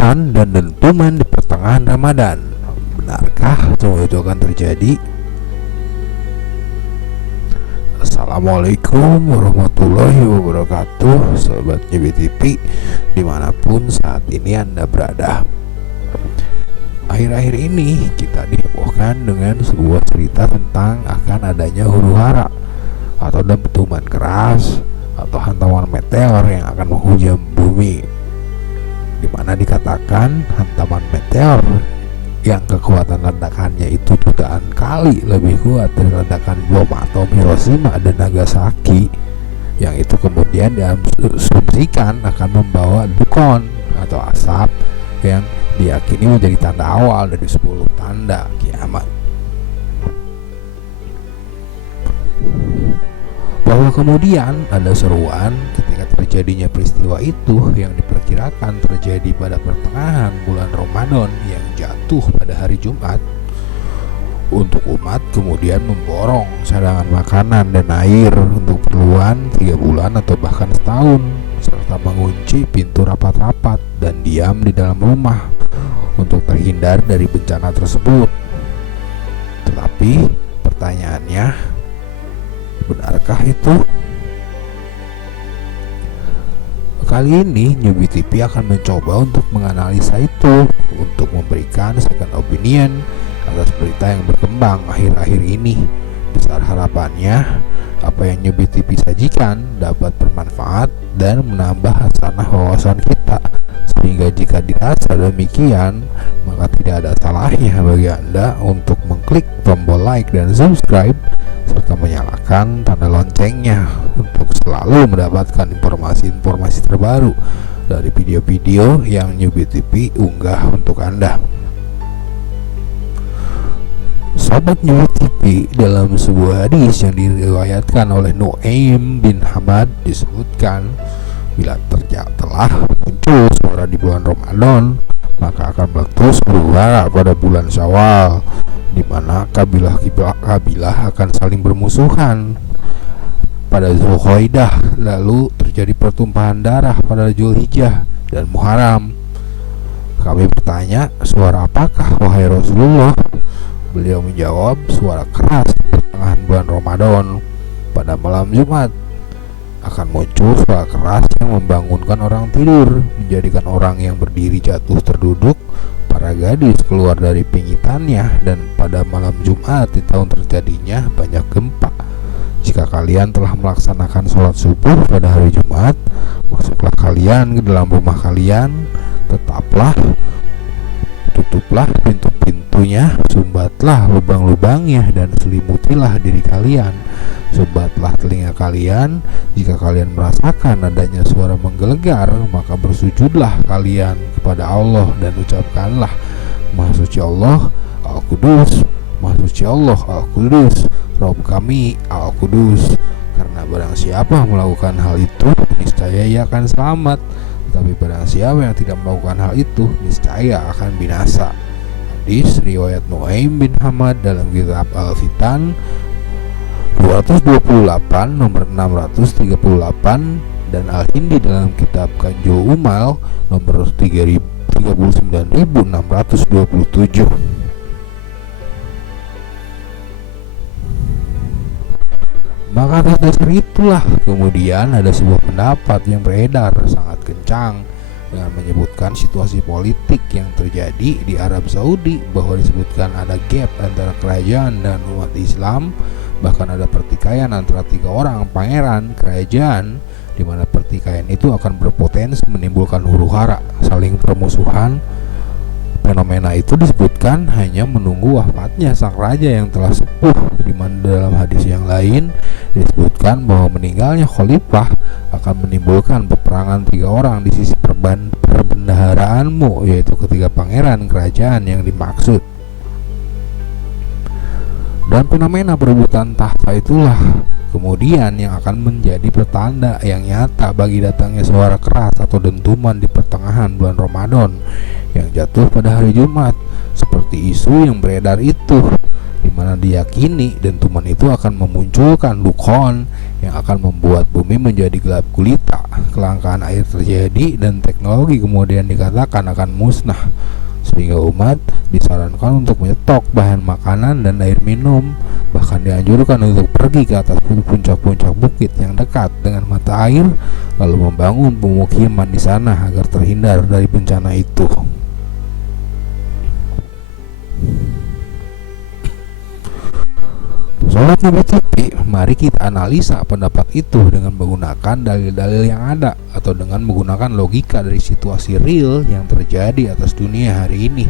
ajakan dan dentuman di pertengahan Ramadan. Benarkah semua itu akan terjadi? Assalamualaikum warahmatullahi wabarakatuh, Sobat YBTV dimanapun saat ini Anda berada. Akhir-akhir ini kita dihebohkan dengan sebuah cerita tentang akan adanya huru-hara atau dentuman keras atau hantaman meteor yang akan menghujam bumi, di mana dikatakan hantaman meteor yang kekuatan ledakannya itu jutaan kali lebih kuat dari ledakan bom atom Hiroshima dan Nagasaki, yang itu kemudian diasumsikan akan membawa dukon atau asap yang diyakini menjadi tanda awal dari 10 tanda kiamat. Bahwa kemudian ada seruan ketika terjadinya peristiwa itu yang diperkirakan terjadi pada pertengahan bulan Ramadan yang jatuh pada hari Jumat, untuk umat kemudian memborong cadangan makanan dan air untuk keperluan 3 bulan atau bahkan setahun, serta mengunci pintu rapat-rapat dan diam di dalam rumah untuk terhindar dari bencana tersebut. Tetapi pertanyaannya, benarkah itu? Kali ini Newbie TV akan mencoba untuk menganalisa itu, untuk memberikan second opinion atas berita yang berkembang akhir-akhir ini. Besar harapannya apa yang Newbie TV sajikan dapat bermanfaat dan menambah hasanah wawasan kita, sehingga jika dirasa demikian maka tidak ada salahnya bagi Anda untuk mengklik tombol like dan subscribe serta menyalakan tanda loncengnya untuk selalu mendapatkan informasi-informasi terbaru dari video-video yang Newbie TV unggah untuk Anda. Sobat Newbie TV, dalam sebuah hadis yang diriwayatkan oleh Nu'aim bin Hamad disebutkan, bila telah muncul suara di bulan Ramadan, maka akan meletus huru-hara pada bulan Syawal, di mana kabilah akan saling bermusuhan pada Zulqa'dah, lalu terjadi pertumpahan darah pada Zulhijjah dan Muharram. Kami bertanya, suara apakah wahai Rasulullah? Beliau menjawab, suara keras di pertengahan bulan Ramadan. Pada malam Jumat akan muncul suara keras yang membangunkan orang tidur, menjadikan orang yang berdiri jatuh terduduk, para gadis keluar dari pingitannya, dan pada malam Jumat di tahun terjadinya banyak gempa. Jika kalian telah melaksanakan sholat subuh pada hari Jumat, masuklah kalian ke dalam rumah kalian, tutuplah pintu-pintunya, sumbatlah lubang-lubangnya, dan selimutilah diri kalian. Sumbatlah telinga kalian. Jika kalian merasakan adanya suara menggelegar, maka bersujudlah kalian kepada Allah dan ucapkanlah, Maha Suci Allah Al-Qudus, Maha Suci Allah Al-Qudus, Rabb kami Al-Qudus. Karena barang siapa melakukan hal itu, niscaya ia akan selamat. Tetapi barang siapa yang tidak melakukan hal itu, niscaya akan binasa. Hadis riwayat Nu'aim bin Hamad dalam kitab Al-Fitan 228 nomor 638, dan Al-Hindi dalam kitab Kanjul Umal nomor 39.627. Maka atas dasar itulah kemudian ada sebuah pendapat yang beredar sangat kencang dengan menyebutkan situasi politik yang terjadi di Arab Saudi, bahwa disebutkan ada gap antara kerajaan dan umat Islam. Bahkan ada pertikaian antara 3 orang pangeran kerajaan, di mana pertikaian itu akan berpotensi menimbulkan huru-hara, saling permusuhan. Fenomena itu disebutkan hanya menunggu wafatnya sang raja yang telah sepuh, di mana dalam hadis yang lain disebutkan bahwa meninggalnya khalifah akan menimbulkan peperangan 3 orang di sisi perbendaharaanmu, yaitu ketiga pangeran kerajaan yang dimaksud. Dan fenomena perebutan tahta itulah kemudian yang akan menjadi pertanda yang nyata bagi datangnya suara keras atau dentuman di pertengahan bulan Ramadan yang jatuh pada hari Jumat, seperti isu yang beredar itu, di mana diyakini dentuman itu akan memunculkan dukon yang akan membuat bumi menjadi gelap gulita, kelangkaan air terjadi, dan teknologi kemudian dikatakan akan musnah, sehingga umat disarankan untuk menyetok bahan makanan dan air minum, bahkan dianjurkan untuk pergi ke atas puncak-puncak bukit yang dekat dengan mata air, lalu membangun pemukiman di sana agar terhindar dari bencana itu. Sobat Nabi TV, mari kita analisa pendapat itu dengan menggunakan dalil-dalil yang ada atau dengan menggunakan logika dari situasi real yang terjadi atas dunia hari ini,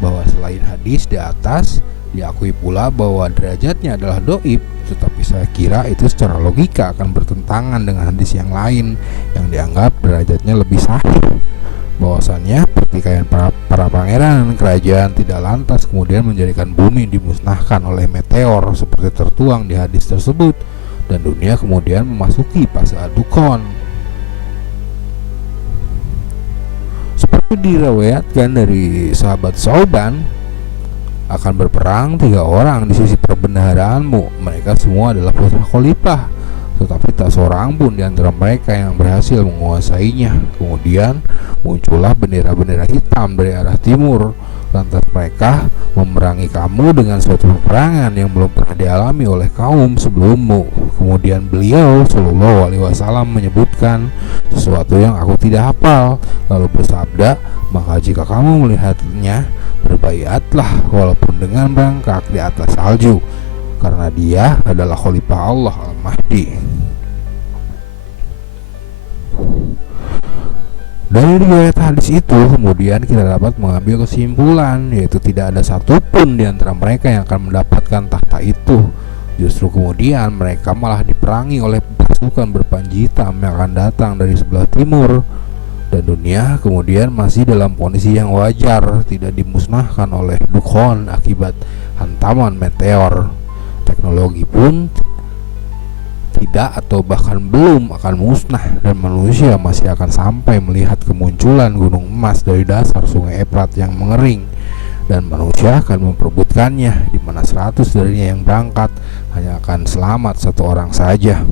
bahwa selain hadis di atas diakui pula bahwa derajatnya adalah doib, tetapi saya kira itu secara logika akan bertentangan dengan hadis yang lain yang dianggap derajatnya lebih sahih, bahwasannya pertikaian para pangeran dan kerajaan tidak lantas kemudian menjadikan bumi dimusnahkan oleh meteor seperti tertuang di hadis tersebut, dan dunia kemudian memasuki fase adukon. Seperti diriwayatkan dari sahabat Sauban, akan berperang 3 orang di sisi perbendaharaanmu, mereka semua adalah putra khalifah, tetapi tak seorang pun di antara mereka yang berhasil menguasainya. Kemudian muncullah bendera-bendera hitam dari arah timur, lantas mereka memerangi kamu dengan suatu peperangan yang belum pernah dialami oleh kaum sebelummu. Kemudian beliau Shallallahu Alaihi Wasallam menyebutkan sesuatu yang aku tidak hafal, lalu bersabda, maka jika kamu melihatnya, berbaiatlah walaupun dengan bangkak di atas salju, karena dia adalah khalifah Allah Al-Mahdi. Dari riwayat hadis itu kemudian kita dapat mengambil kesimpulan, yaitu tidak ada satupun di antara mereka yang akan mendapatkan tahta itu. Justru kemudian mereka malah diperangi oleh pasukan berpanji hitam yang akan datang dari sebelah timur, dan dunia kemudian masih dalam kondisi yang wajar, tidak dimusnahkan oleh dukhon akibat hantaman meteor. Teknologi pun tidak atau bahkan belum akan musnah, dan manusia masih akan sampai melihat kemunculan gunung emas dari dasar sungai Efrat yang mengering, dan manusia akan memperebutkannya, di mana 100 darinya yang berangkat hanya akan selamat 1 orang saja.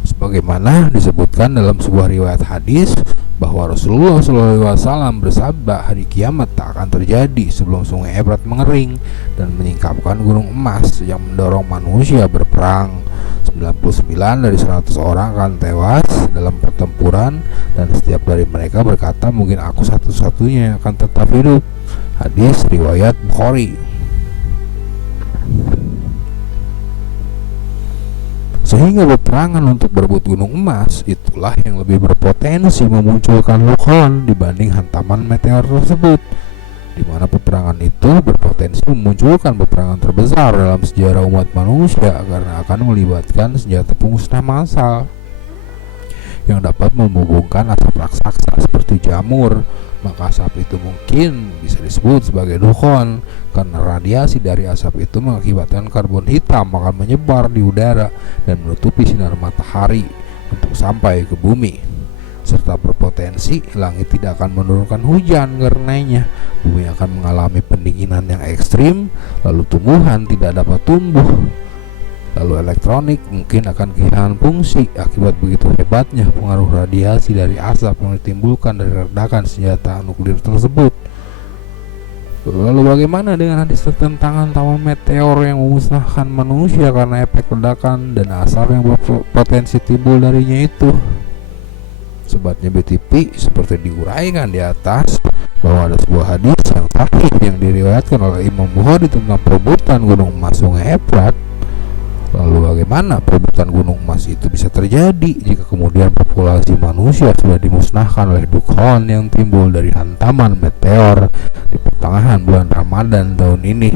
Sebagaimana disebutkan dalam sebuah riwayat hadis bahwa Rasulullah SAW bersabda, hari kiamat tak akan terjadi sebelum sungai Efrat mengering dan menyingkapkan gunung emas yang mendorong manusia berperang. 99 dari 100 orang akan tewas dalam pertempuran, dan setiap dari mereka berkata, mungkin aku satu-satunya yang akan tetap hidup. Hadis riwayat Bukhari. Sehingga peperangan untuk berebut gunung emas itulah yang lebih berpotensi memunculkan lukhon dibanding hantaman meteor tersebut, di mana peperangan itu berpotensi memunculkan peperangan terbesar dalam sejarah umat manusia karena akan melibatkan senjata pemusnah massal yang dapat membubungkan asap raksasa seperti jamur. Maka asap itu mungkin bisa disebut sebagai dukhon karena radiasi dari asap itu mengakibatkan karbon hitam akan menyebar di udara dan menutupi sinar matahari untuk sampai ke bumi, serta berpotensi langit tidak akan menurunkan hujan karenanya. Bumi akan mengalami pendinginan yang ekstrim, lalu tumbuhan tidak dapat tumbuh, lalu elektronik mungkin akan kehilangan fungsi akibat begitu hebatnya pengaruh radiasi dari asap yang ditimbulkan dari ledakan senjata nuklir tersebut. Lalu bagaimana dengan hadis tentang hantaman meteor yang memusnahkan manusia karena efek ledakan dan asap yang berpotensi timbul darinya itu? Sobatnya BTP, seperti diuraikan di atas bahwa ada sebuah hadis yang sahih yang diriwayatkan oleh Imam Bukhari tentang perebutan gunung emas sungai Efrat. Lalu bagaimana perebutan gunung emas itu bisa terjadi jika kemudian populasi manusia sudah dimusnahkan oleh dukhon yang timbul dari hantaman meteor di pertengahan bulan Ramadan tahun ini?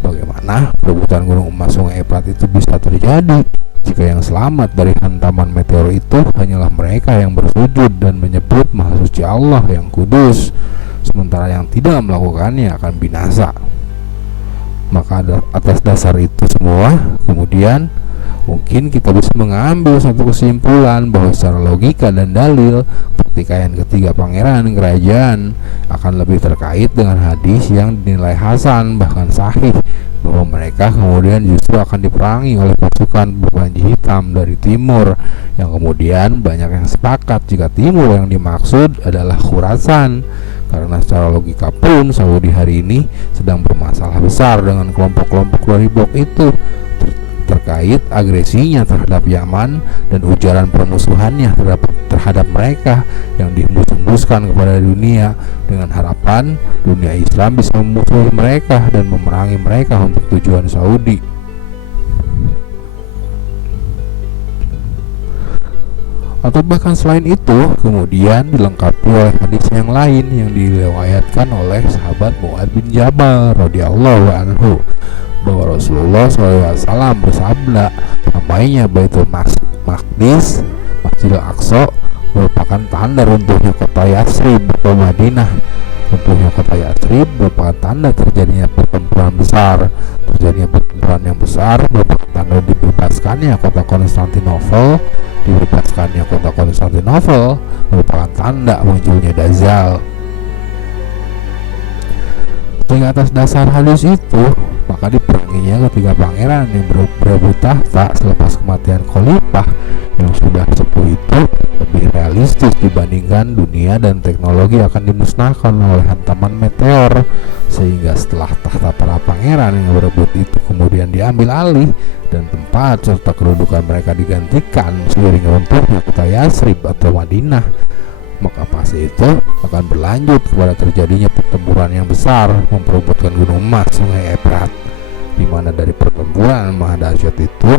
Bagaimana perebutan gunung emas sungai Efrat itu bisa terjadi jika yang selamat dari hantaman meteor itu hanyalah mereka yang bersujud dan menyebut Maha Suci Allah yang kudus, sementara yang tidak melakukannya akan binasa? Maka atas dasar itu semua kemudian mungkin kita bisa mengambil satu kesimpulan bahwa secara logika dan dalil pertikaian ketiga pangeran kerajaan akan lebih terkait dengan hadis yang dinilai hasan bahkan sahih bahwa mereka kemudian justru akan diperangi oleh pasukan berbanji hitam dari timur, yang kemudian banyak yang sepakat jika timur yang dimaksud adalah Khurasan, karena secara logika pun Saudi hari ini sedang bermasalah besar dengan kelompok-kelompok dari blok itu terkait agresinya terhadap Yaman dan ujaran permusuhannya terhadap mereka yang dihembus-hembuskan kepada dunia, dengan harapan dunia Islam bisa memusuhi mereka dan memerangi mereka untuk tujuan Saudi. Atau bahkan selain itu, kemudian dilengkapi oleh hadis yang lain yang diriwayatkan oleh sahabat Mu'adz bin Jabal radhiyallahu anhu, bahwa Rasulullah SAW bersabda, namanya Baitul Maqdis, Masjidil Aqsa, merupakan tanda runtuhnya kota Yatsrib atau Madinah. Runtuhnya kota Yatsrib merupakan tanda terjadinya pertempuran besar. Terjadinya pertempuran yang besar merupakan tanda dibebaskannya kota Konstantinopel. Dibebaskannya kota Konstantinopel merupakan tanda munculnya Dajjal. Sehingga atas dasar hadis itu, maka diperanginya ketiga pangeran yang berebut tahta selepas kematian khalifah yang sudah sepuh itu lebih realistis dibandingkan dunia dan teknologi akan dimusnahkan oleh hantaman meteor, sehingga setelah tahta para pangeran yang berebut itu kemudian diambil alih dan tempat serta kedudukan mereka digantikan seiring runtuhnya kota Yatsrib atau Madinah, maka pasti itu akan berlanjut kepada terjadinya pertempuran yang besar memperebutkan gunung emas Sungai Efrat, di mana dari pertempuran maha dahsyat itu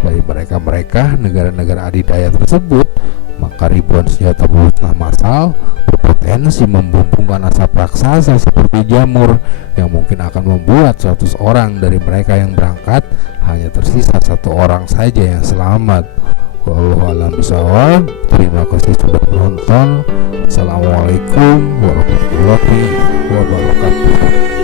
dari mereka negara-negara adidaya tersebut, maka ribuan senjata musnah massal berpotensi membumbungkan asap raksasa seperti jamur yang mungkin akan membuat 100 orang dari mereka yang berangkat hanya tersisa 1 orang saja yang selamat. Wallahu a'lam bishawab. Terima kasih sudah menonton. Assalamualaikum warahmatullahi wabarakatuh.